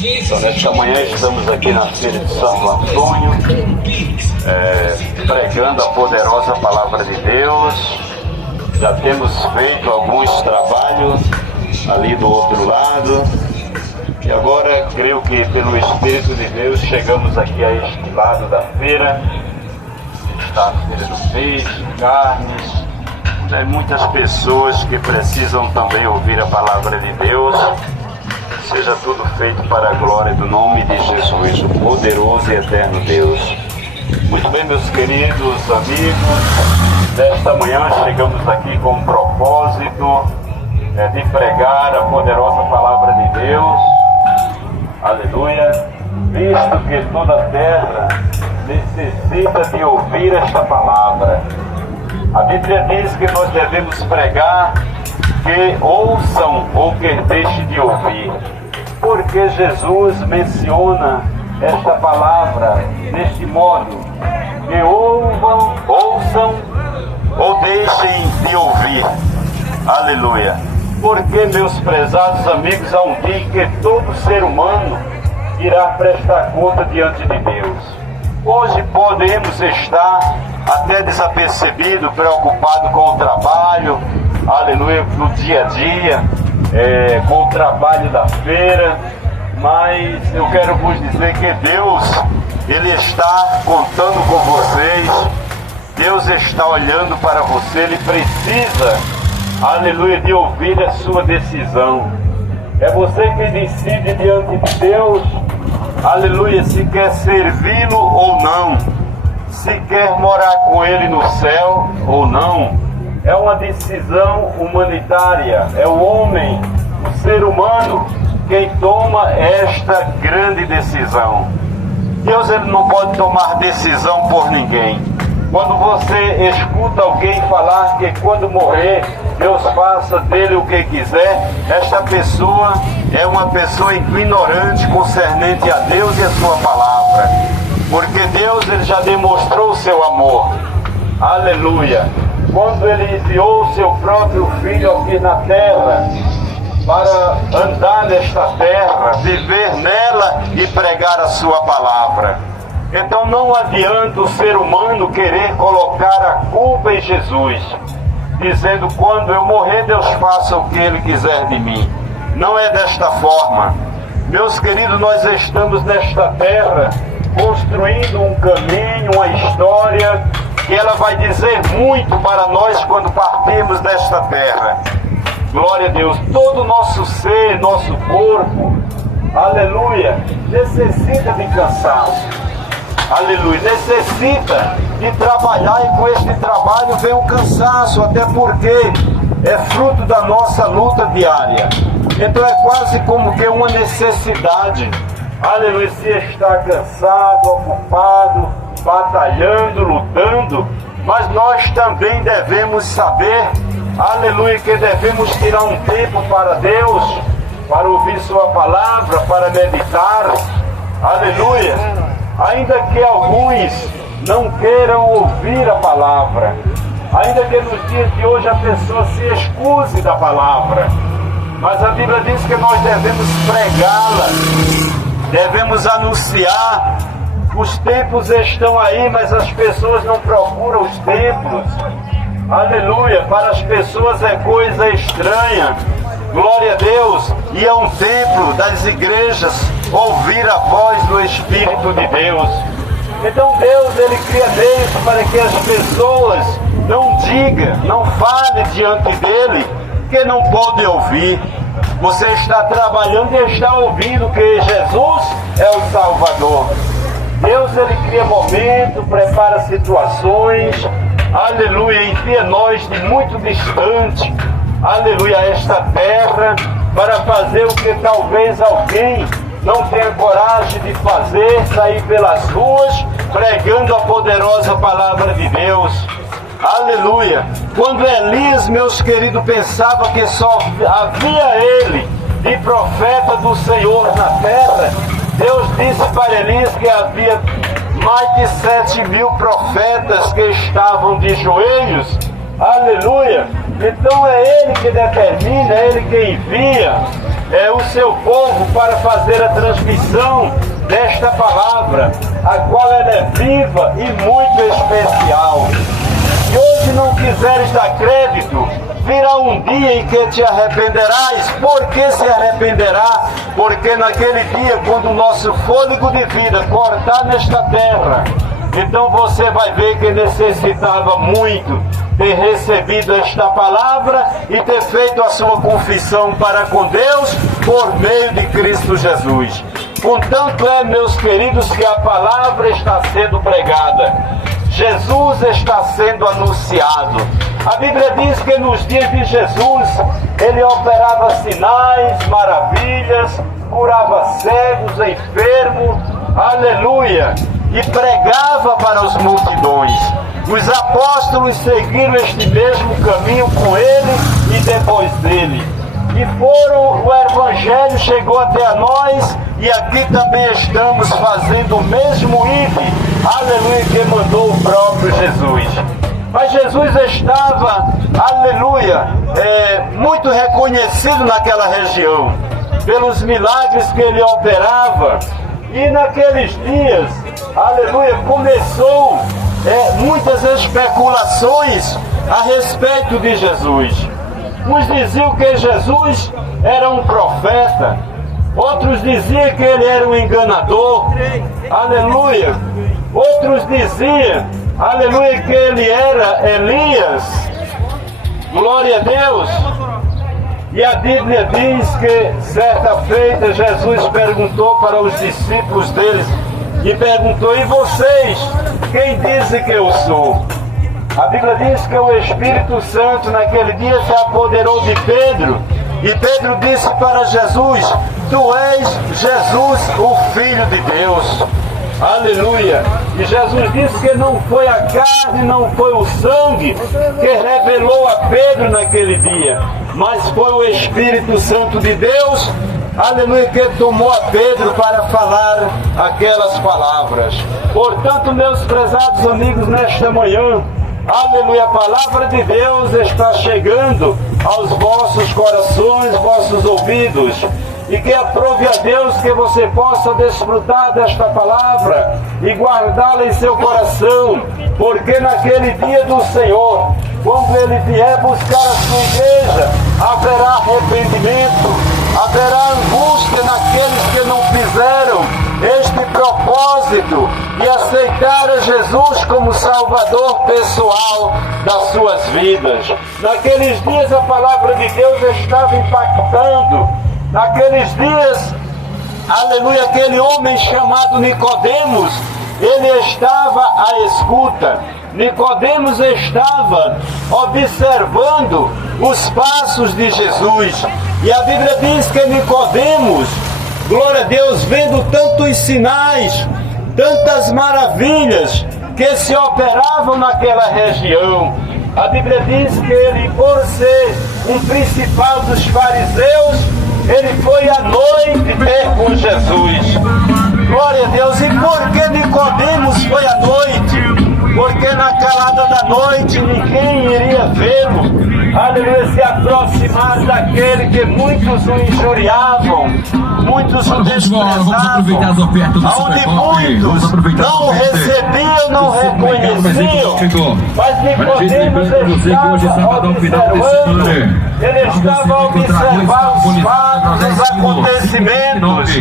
Então, nesta manhã estamos aqui na Feira de Santo Antônio, pregando a poderosa Palavra de Deus. Já temos feito alguns trabalhos ali do outro lado. E agora, creio que pelo Espírito de Deus, chegamos aqui a este lado da feira. Está a feira do peixe, carnes. Tem muitas pessoas que precisam também ouvir a Palavra de Deus. Seja tudo feito para a glória do nome de Jesus, o poderoso e eterno Deus. Muito bem, meus queridos amigos, nesta manhã chegamos aqui com o propósito de pregar a poderosa Palavra de Deus. Aleluia. Visto que toda a terra necessita de ouvir esta palavra. A Bíblia diz que nós devemos pregar que ouçam ou que deixem de ouvir. Porque Jesus menciona esta palavra deste modo, que ouçam ou deixem de ouvir. Aleluia. Porque, meus prezados amigos, há um dia que todo ser humano irá prestar conta diante de Deus. Hoje podemos estar até desapercebido, preocupado com o trabalho, aleluia, no dia a dia, com o trabalho da feira, mas eu quero vos dizer que Deus, Ele está contando com vocês, Deus está olhando para você, Ele precisa, aleluia, de ouvir a sua decisão. É você que decide diante de Deus, aleluia, se quer servi-lo ou não, se quer morar com Ele no céu ou não. É uma decisão humanitária, é o homem, o ser humano, quem toma esta grande decisão. Deus, Ele não pode tomar decisão por ninguém. Quando você escuta alguém falar que quando morrer, Deus faça dele o que quiser, esta pessoa é uma pessoa ignorante concernente a Deus e a sua palavra. Porque Deus, Ele já demonstrou o seu amor. Aleluia. Quando Ele enviou o seu próprio Filho aqui na terra, para andar nesta terra, viver nela e pregar a sua palavra. Então não adianta o ser humano querer colocar a culpa em Jesus, dizendo, quando eu morrer, Deus faça o que Ele quiser de mim. Não é desta forma. Meus queridos, nós estamos nesta terra construindo um caminho, uma história, que ela vai dizer muito para nós quando partirmos desta terra. Glória a Deus. Todo o nosso ser, nosso corpo, aleluia, necessita de cansaço. Aleluia, necessita de trabalhar, e com este trabalho vem o cansaço, até porque é fruto da nossa luta diária. Então é quase como que uma necessidade. Aleluia, se está cansado, ocupado, batalhando, lutando, mas nós também devemos saber, aleluia, que devemos tirar um tempo para Deus, para ouvir sua palavra, para meditar, aleluia, ainda que alguns não queiram ouvir a palavra, ainda que nos dias de hoje a pessoa se excuse da palavra, mas a Bíblia diz que nós devemos pregá-la, devemos anunciar. Os tempos estão aí, mas as pessoas não procuram os templos. Aleluia, para as pessoas é coisa estranha. Glória a Deus. E é um templo das igrejas ouvir a voz do Espírito de Deus. Então Deus, Ele cria meios para que as pessoas não digam, não falem diante dEle, que não podem ouvir. Você está trabalhando e está ouvindo que Jesus é o Salvador. Deus, Ele cria momentos, prepara situações, aleluia, envia nós de muito distante, aleluia, a esta terra, para fazer o que talvez alguém não tenha coragem de fazer, sair pelas ruas, pregando a poderosa palavra de Deus. Aleluia. Quando Elias, meus queridos, pensava que só havia ele de profeta do Senhor na terra, Deus disse para Elias que havia mais de 7.000 profetas que estavam de joelhos. Aleluia. Então é Ele que determina, é Ele que envia. o seu povo para fazer a transmissão desta palavra, a qual ela é viva e muito especial. Se hoje não quiseres dar crédito, virá um dia em que te arrependerás. Por que se arrependerá? Porque naquele dia, quando o nosso fôlego de vida cortar nesta terra, então você vai ver que necessitava muito ter recebido esta palavra e ter feito a sua confissão para com Deus por meio de Cristo Jesus. Contanto é, meus queridos, que a palavra está sendo pregada, Jesus está sendo anunciado. A Bíblia diz que nos dias de Jesus, ele operava sinais, maravilhas, curava cegos, enfermos, aleluia, e pregava para as multidões. Os apóstolos seguiram este mesmo caminho com ele e depois dele. E o Evangelho chegou até a nós, e aqui também estamos fazendo o mesmo ide, aleluia, que mandou o próprio Jesus. Mas Jesus estava, aleluia, muito reconhecido naquela região, pelos milagres que ele operava. E naqueles dias, aleluia, começou muitas especulações a respeito de Jesus. Uns diziam que Jesus era um profeta, outros diziam que ele era um enganador, aleluia. Outros diziam, aleluia, que ele era Elias, glória a Deus. E a Bíblia diz que certa feita Jesus perguntou para os discípulos deles, e perguntou: e vocês, quem dizem que eu sou? A Bíblia diz que o Espírito Santo naquele dia se apoderou de Pedro, e Pedro disse para Jesus: tu és Jesus, o Filho de Deus. Aleluia. E Jesus disse que não foi a carne, não foi o sangue que revelou a Pedro naquele dia, mas foi o Espírito Santo de Deus, aleluia, que tomou a Pedro para falar aquelas palavras. Portanto, meus prezados amigos, nesta manhã, aleluia, a palavra de Deus está chegando aos vossos corações, vossos ouvidos. E que aprove a Deus que você possa desfrutar desta palavra e guardá-la em seu coração, porque naquele dia do Senhor, quando Ele vier buscar a sua igreja, haverá arrependimento, haverá angústia naqueles que não fizeram este propósito e aceitaram Jesus como Salvador pessoal das suas vidas. Naqueles dias a palavra de Deus estava impactando. Naqueles dias, aleluia, aquele homem chamado Nicodemos, ele estava à escuta. Nicodemos estava observando os passos de Jesus. E a Bíblia diz que Nicodemos, glória a Deus, vendo tantos sinais, tantas maravilhas que se operavam naquela região, a Bíblia diz que ele, por ser um principal dos fariseus, ele foi à noite ter com Jesus. Glória a Deus. E por que Nicodemos foi à noite? Porque na calada da noite ninguém iria vê-lo, aleluia, se aproximar daquele que muitos o injuriavam, muitos o desprezavam, onde muitos não o recebiam, não reconheciam. Mas Nicodemos estava observando, ele estava a observar os fatos, os acontecimentos.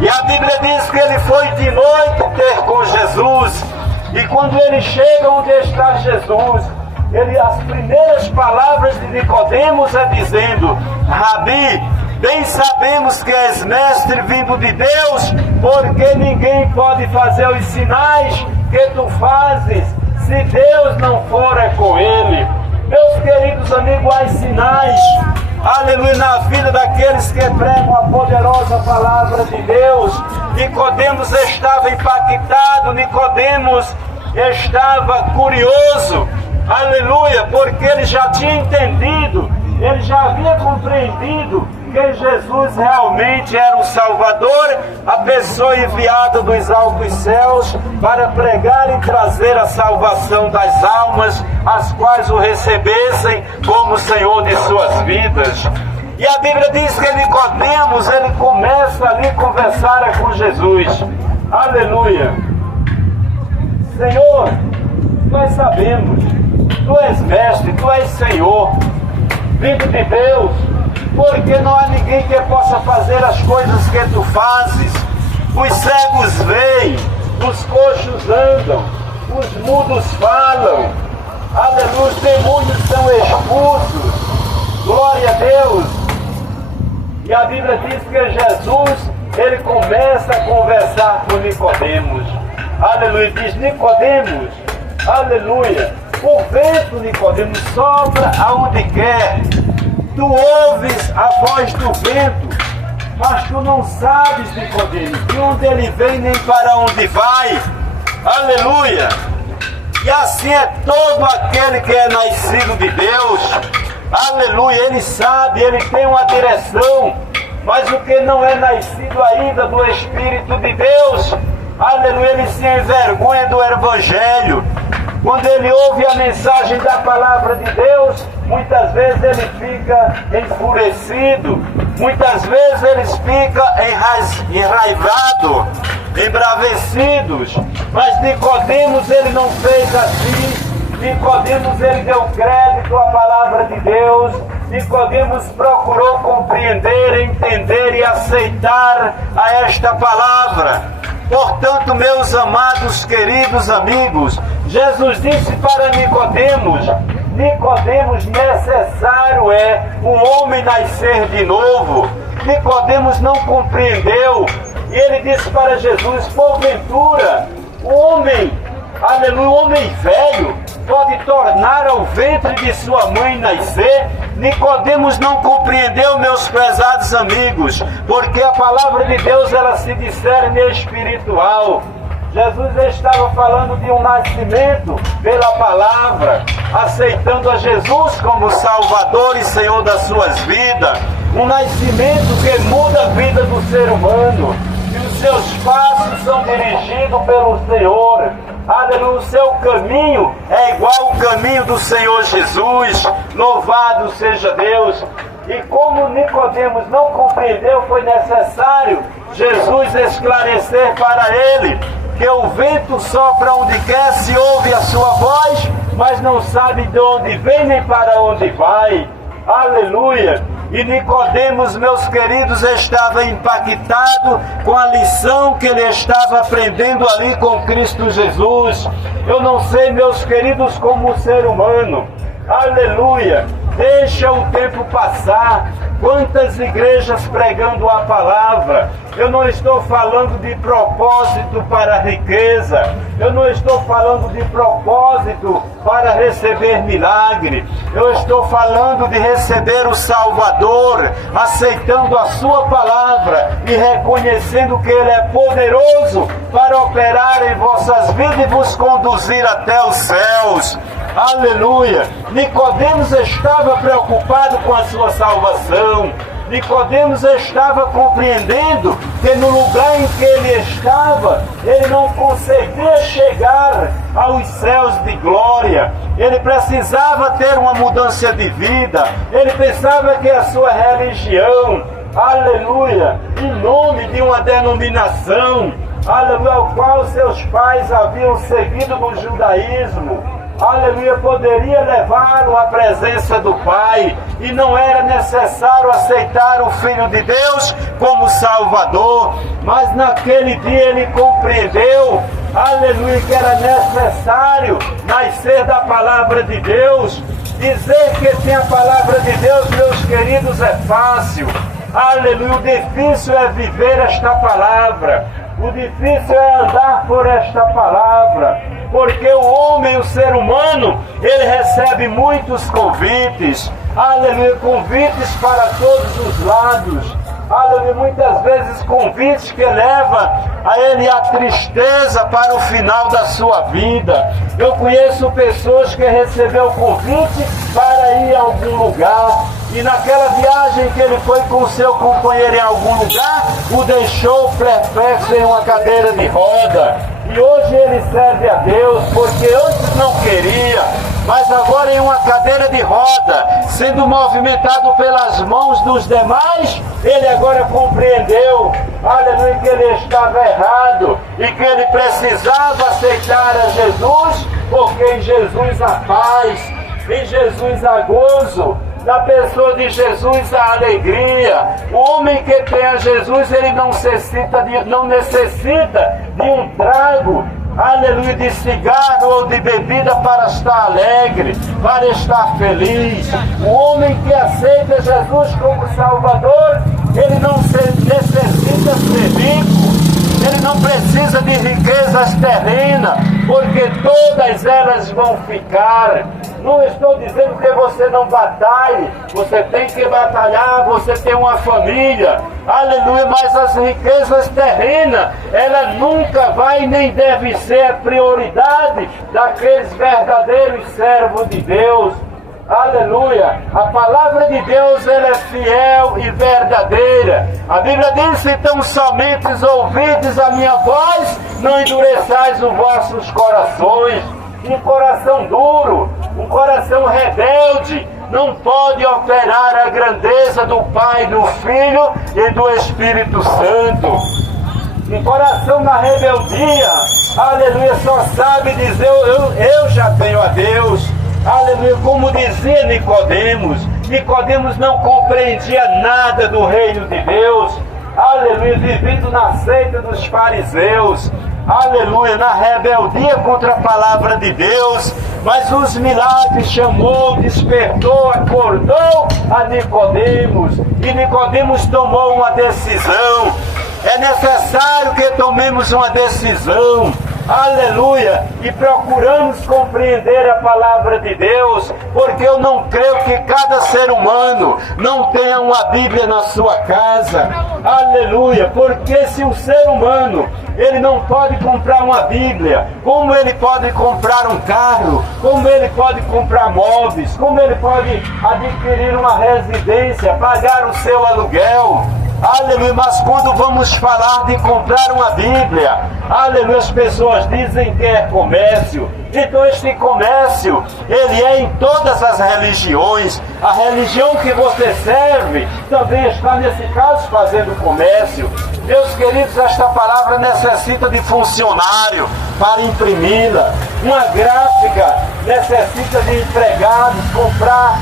E a Bíblia diz que ele foi de noite ter com Jesus. E quando ele chega onde está Jesus, as primeiras palavras de Nicodemos é dizendo: Rabi, bem sabemos que és mestre vindo de Deus, porque ninguém pode fazer os sinais que tu fazes se Deus não for com ele. Meus queridos amigos, há sinais, aleluia, na vida daqueles que pregam a poderosa palavra de Deus. Nicodemos estava impactado, Nicodemos estava curioso, aleluia, porque ele já tinha entendido, ele já havia compreendido que Jesus realmente era o Salvador, a pessoa enviada dos altos céus para pregar e trazer a salvação das almas, as quais o recebessem como Senhor de suas vidas. E a Bíblia diz que Nicodemos, ele começa ali a conversar com Jesus. Aleluia. Senhor, nós sabemos, Tu és mestre, Tu és Senhor, Filho de Deus, porque não há ninguém que possa fazer as coisas que Tu fazes. Os cegos veem, os coxos andam, os mudos falam, aleluia, os demônios são expulsos, glória a Deus. E a Bíblia diz que Jesus, ele começa a conversar com Nicodemos, aleluia, diz: Nicodemos, aleluia, o vento, Nicodemos, sopra aonde quer, tu ouves a voz do vento, mas tu não sabes, Nicodemos, de onde ele vem nem para onde vai. Aleluia! E assim é todo aquele que é nascido de Deus. Aleluia! Ele sabe, ele tem uma direção, mas o que não é nascido ainda do Espírito de Deus, aleluia, ele se envergonha do Evangelho. Quando ele ouve a mensagem da palavra de Deus, muitas vezes ele fica enfurecido, muitas vezes eles ficam enraivados, embravecidos. Mas Nicodemos, ele não fez assim. Nicodemos, ele deu crédito à palavra de Deus. Nicodemos procurou compreender, entender e aceitar a esta palavra. Portanto, meus amados, queridos amigos, Jesus disse para Nicodemos: Nicodemos, necessário é o homem nascer de novo. Nicodemos não compreendeu. E ele disse para Jesus: porventura, o homem, aleluia, o homem velho pode tornar ao ventre de sua mãe nascer? Nicodemos não compreendeu, meus prezados amigos, porque a palavra de Deus, ela se discerne espiritual. Jesus estava falando de um nascimento pela palavra, aceitando a Jesus como Salvador e Senhor das suas vidas. Um nascimento que muda a vida do ser humano, e os seus passos são dirigidos pelo Senhor. Aleluia, o seu caminho é igual ao caminho do Senhor Jesus. Louvado seja Deus. E como Nicodemos não compreendeu, foi necessário Jesus esclarecer para ele que o vento sopra onde quer, se ouve a sua voz, mas não sabe de onde vem nem para onde vai. Aleluia! E Nicodemos, meus queridos, estava impactado com a lição que ele estava aprendendo ali com Cristo Jesus. Eu não sei, meus queridos, como ser humano, aleluia, deixa o tempo passar. Quantas igrejas pregando a palavra. Eu não estou falando de propósito para a riqueza, eu não estou falando de propósito para receber milagre, eu estou falando de receber o Salvador, aceitando a sua palavra e reconhecendo que Ele é poderoso para operar em vossas vidas e vos conduzir até os céus. Aleluia! Nicodemos estava preocupado com a sua salvação. Nicodemos estava compreendendo que no lugar em que ele estava, ele não conseguia chegar aos céus de glória. Ele precisava ter uma mudança de vida. Ele pensava que a sua religião, aleluia, em nome de uma denominação, aleluia, ao qual seus pais haviam seguido no judaísmo, aleluia, poderia levá-lo à presença do Pai, e não era necessário aceitar o Filho de Deus como Salvador. Mas naquele dia ele compreendeu, aleluia, que era necessário nascer da palavra de Deus. Dizer que tem a palavra de Deus, meus queridos, é fácil, aleluia. O difícil é viver esta palavra, o difícil é andar por esta palavra, porque o homem, o ser humano, ele recebe muitos convites, aleluia, convites para todos os lados, aleluia, muitas vezes convites que levam a ele a tristeza para o final da sua vida. Eu conheço pessoas que receberam convite para ir a algum lugar, e naquela viagem que ele foi com o seu companheiro em algum lugar, o deixou perplexo em uma cadeira de roda. E hoje ele serve a Deus, porque antes não queria, mas agora em uma cadeira de roda, sendo movimentado pelas mãos dos demais, ele agora compreendeu, aleluia, que ele estava errado e que ele precisava aceitar a Jesus, porque em Jesus há paz, em Jesus há gozo, na pessoa de Jesus há alegria. O homem que tem a Jesus, ele não necessita de um trago, aleluia, de cigarro ou de bebida para estar alegre, para estar feliz. O homem que aceita Jesus como Salvador, ele não necessita ser rico, ele não precisa de riquezas terrenas, porque todas elas vão ficar. Não estou dizendo que você não batalhe, você tem que batalhar, você tem uma família, aleluia, mas as riquezas terrenas, ela nunca vai nem deve ser a prioridade daqueles verdadeiros servos de Deus. Aleluia, a palavra de Deus, ela é fiel e verdadeira. A Bíblia diz: então somente ouvides a minha voz, não endureçais os vossos corações. Um coração duro, um coração rebelde, não pode operar a grandeza do Pai, do Filho e do Espírito Santo. Um coração na rebeldia, aleluia, só sabe dizer: eu já tenho a Deus. Aleluia, como dizia Nicodemos, Nicodemos não compreendia nada do reino de Deus, aleluia, vivendo na seita dos fariseus, aleluia, na rebeldia contra a palavra de Deus, mas os milagres chamou, despertou, acordou a Nicodemos, e Nicodemos tomou uma decisão. É necessário que tomemos uma decisão, aleluia, e procuramos compreender a palavra de Deus, porque eu não creio que cada ser humano não tenha uma Bíblia na sua casa, aleluia, porque se o ser humano, ele não pode comprar uma Bíblia, como ele pode comprar um carro, como ele pode comprar móveis, como ele pode adquirir uma residência, pagar o seu aluguel, aleluia, mas quando vamos falar de comprar uma Bíblia, aleluia, as pessoas dizem que é comércio. Então este comércio, ele é em todas as religiões. A religião que você serve também está nesse caso fazendo comércio. Meus queridos, esta palavra necessita de funcionário para imprimi-la. Uma gráfica necessita de empregados, comprar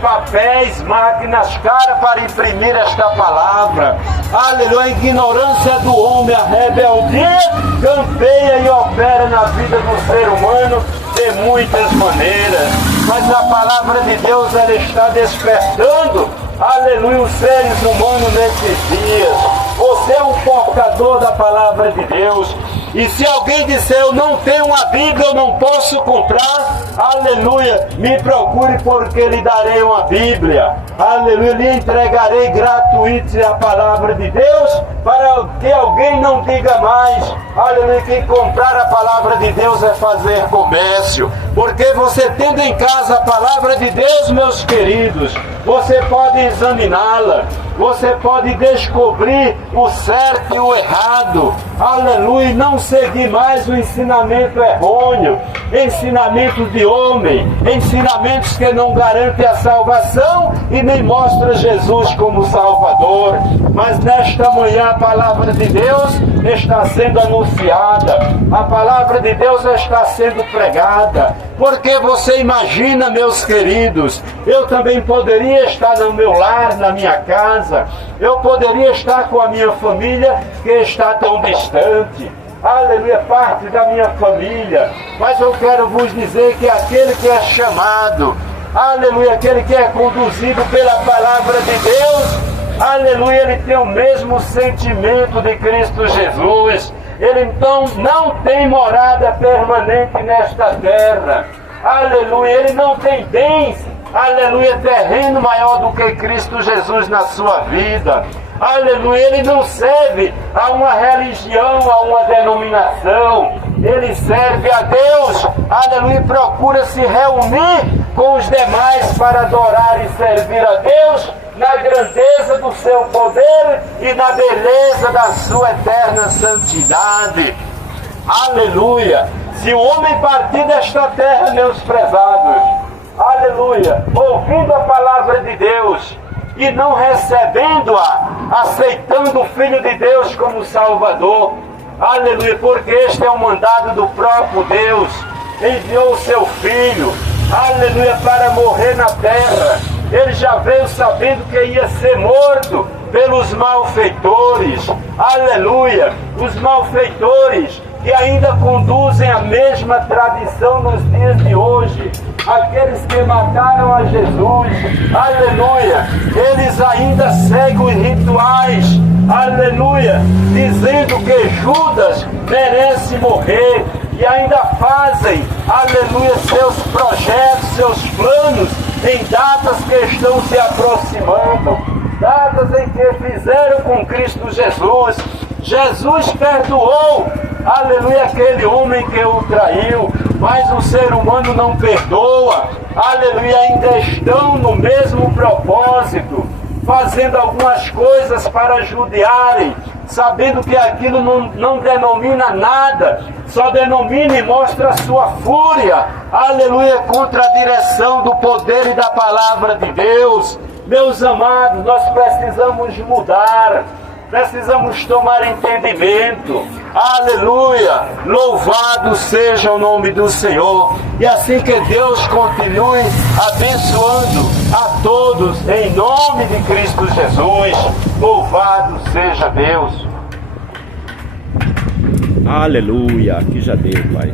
papéis, máquinas caras para imprimir esta palavra. Aleluia, a ignorância do homem, a rebeldia, campeia e opera na vida do ser humano de muitas maneiras. Mas a palavra de Deus, ela está despertando, aleluia, os seres humanos nesses dias. Você é um portador da palavra de Deus. E se alguém disser: eu não tenho uma Bíblia, eu não posso comprar, aleluia, me procure, porque lhe darei uma Bíblia, aleluia, lhe entregarei gratuita a palavra de Deus, para que alguém não diga mais, aleluia, que comprar a palavra de Deus é fazer comércio. Porque você tendo em casa a palavra de Deus, meus queridos, você pode examiná-la, você pode descobrir o certo e o errado, aleluia, não seguir mais o ensinamento errôneo, ensinamentos de homem, ensinamentos que não garantem a salvação e nem mostram Jesus como Salvador. Mas nesta manhã a palavra de Deus está sendo anunciada, a palavra de Deus está sendo pregada, porque você imagina, meus queridos, eu também poderia estar no meu lar, na minha casa, eu poderia estar com a minha família que está tão distante, aleluia, parte da minha família, mas eu quero vos dizer que aquele que é chamado, aleluia, aquele que é conduzido pela palavra de Deus, aleluia, ele tem o mesmo sentimento de Cristo Jesus. Ele então não tem morada permanente nesta terra, aleluia, ele não tem bens, aleluia, terreno maior do que Cristo Jesus na sua vida, aleluia, ele não serve a uma religião, a uma denominação, ele serve a Deus, aleluia, procura se reunir com os demais para adorar e servir a Deus na grandeza do seu poder e na beleza da sua eterna santidade. aleluia. Se o homem partir desta terra, meus prezados, aleluia, ouvindo a palavra de Deus e não recebendo-a, aceitando o Filho de Deus como Salvador, aleluia, porque este é o mandado do próprio Deus, enviou o seu Filho, aleluia, para morrer na terra. Ele já veio sabendo que ia ser morto pelos malfeitores, aleluia, os malfeitores que ainda conduzem a mesma tradição nos dias de hoje, aqueles que mataram a Jesus, aleluia, eles ainda seguem os rituais, aleluia, dizendo que Judas merece morrer, e ainda fazem, aleluia, seus projetos, seus planos, em datas que estão se aproximando, datas em que fizeram com Cristo Jesus. Jesus perdoou, aleluia, aquele homem que o traiu, mas o ser humano não perdoa, aleluia, ainda estão no mesmo propósito, fazendo algumas coisas para judiarem, sabendo que aquilo não denomina nada, só denomina e mostra a sua fúria, aleluia, contra a direção do poder e da palavra de Deus. Meus amados, nós precisamos mudar, precisamos tomar entendimento, aleluia, louvado seja o nome do Senhor, e assim que Deus continue abençoando a todos, em nome de Cristo Jesus, louvado seja Deus. Aleluia, que já deu, Pai.